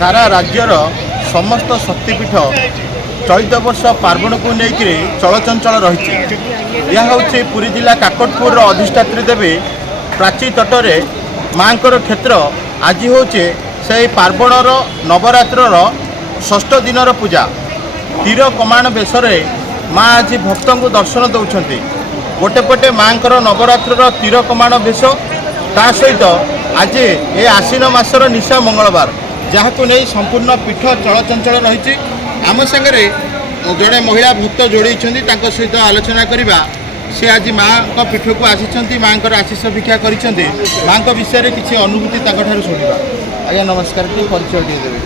सारा राज्यर समस्त शक्तिपीठ चलित वर्ष पार्वण को लेकर चलचंचल रही। यह हूँ पुरी जिला काकटपुर अधिष्ठात्री देवी प्राची तटरे माँ क्षेत्र। आज हूँ से पार्वणर नवरात्र षष्ठ दिनर पूजा। तीर कमान बेसरे माँ आज भक्त को दर्शन दौरान गोटे पटे माँ नवरात्र तीर कमान बेश ता सहित आज ये आश्विन मासर निशा मंगलवार जहाँ को नहीं संपूर्ण पीठ चलचंचल रही। आम सागरे जड़े महिला भक्त जोड़ी सहित आलोचना करवा। से आज माँ को पीठ को आसी माँ आशीष भिक्षा कर माँ विषय में किसी अनुभूति शुणा। आज्ञा नमस्कार, कि परिचय देवे।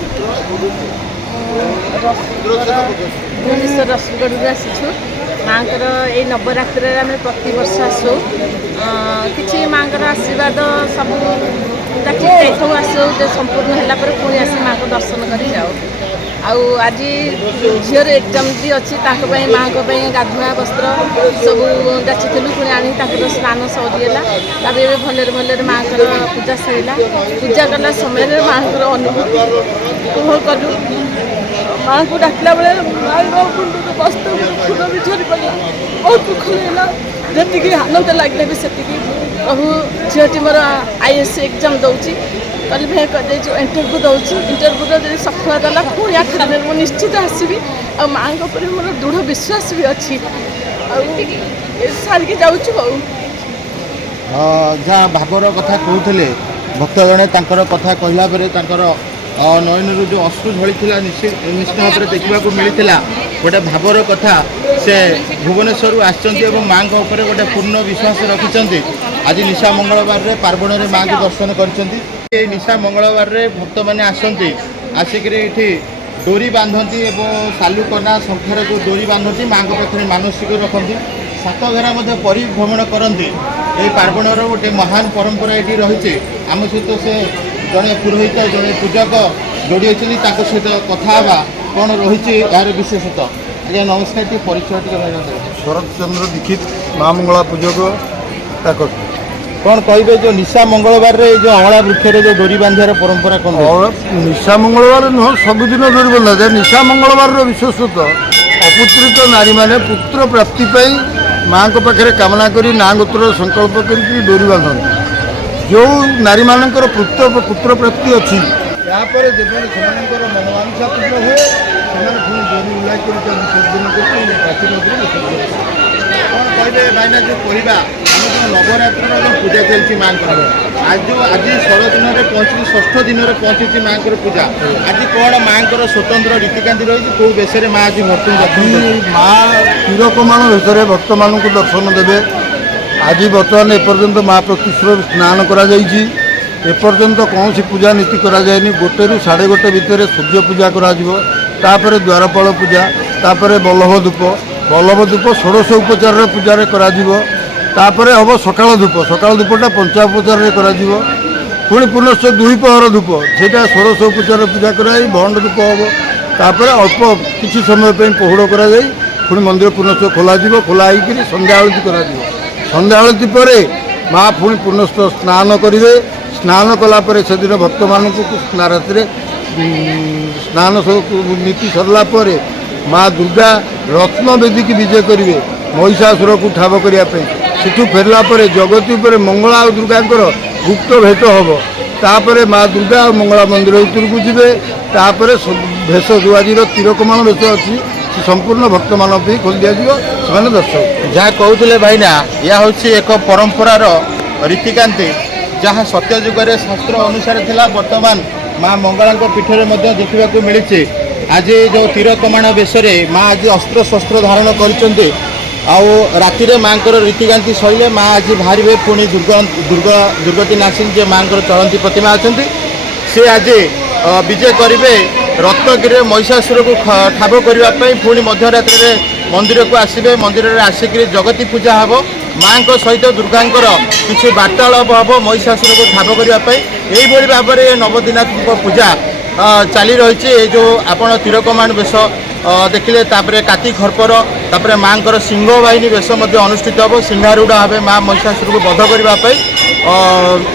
भुवनेश्वर रसुलगढ़ आसीचु माँ ये नवरात्र आम प्रति वर्ष आसू कि माँ आशीर्वाद सब ठीक आसू जो संपूर्ण है पुणी आसी माँ को दर्शन कर जाओ। आज झीर एग्जाम भी अच्छी माँ को गाधुआ वस्त्र सब जाचिलु पुणी आनी स्नान सरीगला। भले भले माँ पूजा सरला। पूजा कला समय माँ अनुभूति उपभोग कलु। माँ को डाकला बेले वस्त्र फूल भी झरी पड़ा बहुत दुख लगा। जी आनंद लगे भी से प्रभु झीटी मोर IAS एग्जाम दूसरी क्वालिफाई कर इंटरव्यू दूसरी इंटरव्यू जो सफल देला पुणी आखिर मुझे निश्चित आसवि। आ माँ मोर दृढ़ विश्वास भी अच्छी सारिकी जाऊँ। जहाँ भावर कथा कहते भक्त जड़े कथा कहला नयन जो अश्रु झड़ी निश्चित भाव में देखा मिलता गोटे भावर कथा। से भुवनेश्वर आसर माँ गोटे पूर्ण विश्वास रखिंट। आज निशा मंगलवार रे पार्वण रे माँ को दर्शन कर निशा मंगलवार रे भक्त मैंने आसती आसिक डोरी बांधती और सालुकना संख्यार को डोरी बांधती माँ पाखे मानसिक रखती। सातघेरा परिभ्रमण करती। ये पार्वणर गोटे महान परंपरा ये रही। आम सहित से जड़े पुरोहित जड़े पूजक जोड़ी अच्छी सहित कथा कौन रही यार विशेषता। आज्ञा नमस्कार, टी परिचय शरद चंद्र दीक्षित माँ मंगला पूजक काकट। कौन कहे जो निशा मंगलवार रे जो अमला वृक्ष जो डोरी बांधार परंपरा कौन? निशा मंगलवार नुह सबुदिन डोरी बंधा जाए। निशा मंगलवार विशेषतः अपुत्रित नारी मैंने पुत्र प्राप्ति माँ को पाखे कामना करी ना गोत्र संकल्प कर डोरी बांधती। जो नारी मानकर पुत्र प्राप्ति अच्छी यापर जब से मनोवांछा पूर्ण हुए पुणी डोरी उल्लाय कौन कहे भाईना जो कहवा नवरात्र जो पूजा चलती माँ आज जो आज 16 दिन में पहुँची षष्ठ दिन में पहुँची माँ पूजा। आज कौन माँ स्वतंत्र रीतिकांति रही कौ बेस माँ आज भक्त माँ तीरकमान भेष भक्त मान दर्शन देवे। आज बर्तमान एपर्यंत माँ प्रतिष्ठा स्नान करपर्यंत कौन पूजा नीति कराए। गोटे रू 1:30 भितर सूर्य पूजा कर द्वारपाल पूजा तापर बल्लभ धूप षोड़श उपचार पूजा तापर हम सकाल धूपटा पंचापचार पुणी पुनश्च 2 पहर धूप से षोड़श उपचार पूजा कराई भंड धूप हम तापर अल्प किसी समय पहुड़ कर पुणी मंदिर पुनश्च खोला संध्या आलती कर संध्या आलती पर माँ पुणी पुनश्च स्नान करेंगे। स्नान कलापर से दिन भक्त मान राति स्नान नीति सरला माँ दुर्गा रत्नवेदी की विजय करेंगे महिषासुर को ठाब करने सेठू फेरला जगती पर मंगला और दुर्गा गुप्त भेट हम तापर माँ दुर्गा और मंगला मंदिर भर को जी भेष जो आज तीरकमान भेष अच्छी संपूर्ण भक्त मान खोल दि जाए दर्शक। जहाँ कहते भाईना यह हूँ एक परंपरार रीतिकांति जहाँ सत्य जुगे शास्त्र अनुसार थिला वर्तमान माँ मंगला पीठरे देखा मिली। आज जो तीर कमान बेस माँ आज अस्त्र शस्त्र धारण कर राति माँ रीतिकांति सैले माँ आज बाहर पुणी दुर्गति नासिनी जे माँ चलती प्रतिमा अच्छा सी आज विजय करेंगे रत्नगिरी महिषासुर को ठाब करने पुणी मध्यरात्रि मंदिर को आसवे। मंदिर में आसिक जगती पूजा हम माँ सहित दुर्गांकर किसी वार्तालाप हम महिषासुर को ठाब करने यही भाव में नवदिनात्मक पूजा चली रही। जो आपण तीरकमान बेश देखिले कार्तिक खरपर तापर माँ सिंह बाहिनी बेश अनुष्ठित हम सिंहारूढ़ भाव माँ महिषासुर को बध करने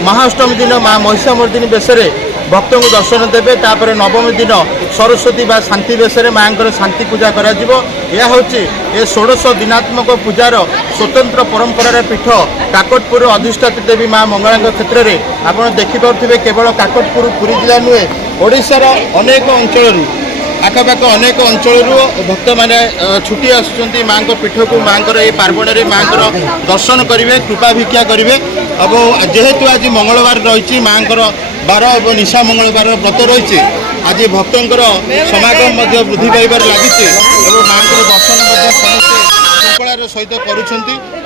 महाअष्टमी दिन माँ महिषामर्दिनी बेस भक्त को दर्शन देवे तापर नवमी दिन सरस्वती बा शांति बेश माँ शांति पूजा करा यह हूँ ये 16 दिनात्मक पूजार स्वतंत्र परंपरार पीठ काकटपुर अधिष्ठात्री देवी माँ मंगला क्षेत्र में आपड़ देखिपे केवल काकटपुर पुरी जिला नुहे ओडिशार अनेक अंचल आखपाख अनेक अंचल भक्त मैंने छुट्टी आसुँच माँ पीठ को माँ पार्वण में माँ दर्शन करेंगे कृपा भिक्षा करेंगे और जेहेतु आज मंगलवार रही माँ बार और निशा मंगलवार व्रत रही आज भक्तर समागम वृद्धि पाइबार लगी और माँ दर्शन समस्ते श्रृंखलार सहित करुँच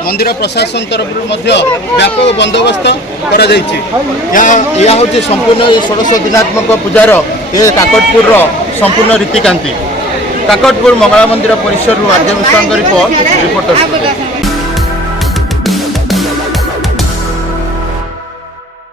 मंदिर प्रशासन तरफ व्यापक बंदोबस्त कर संपूर्ण 16 दिनात्मक पूजार ये काकटपुर संपूर्ण रीतिकांति काकटपुर मंगला मंदिर परिसर आर्य मिश्रा रिपोर्टर।